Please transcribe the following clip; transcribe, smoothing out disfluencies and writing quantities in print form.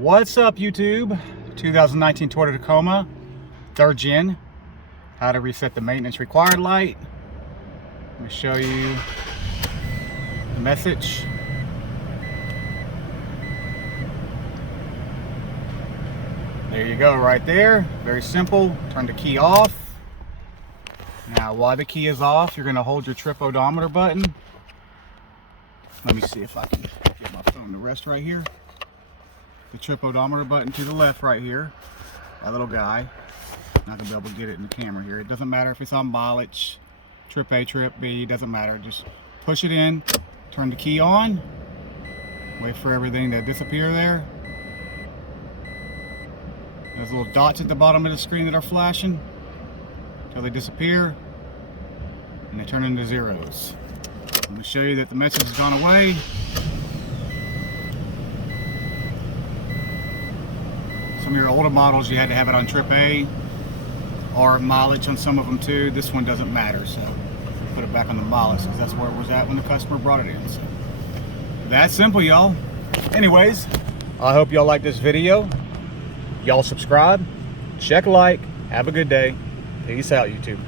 What's up, YouTube? 2019 Toyota Tacoma, 3rd gen. How to reset the maintenance required light. Let me show you the message. There you go, right there. Very simple. Turn the key off. Now, while the key is off, you're going to hold your trip odometer button. Let me see if I can get my phone to rest right here. The trip odometer button to the left right here. That little guy. Not gonna be able to get it in the camera here. It doesn't matter if it's on mileage, trip A, trip B, doesn't matter. Just push it in, turn the key on, wait for everything to disappear there. There's little dots at the bottom of the screen that are flashing until they disappear and they turn into zeros. Let me show you that the message has gone away. Some of your older models, you had to have it on trip A or mileage on some of them too. This one doesn't matter, so put it back on the mileage because that's where it was at when the customer brought it in. So that's simple, y'all. Anyways, I hope y'all like this video. Y'all subscribe, check like, have a good day. Peace out, YouTube.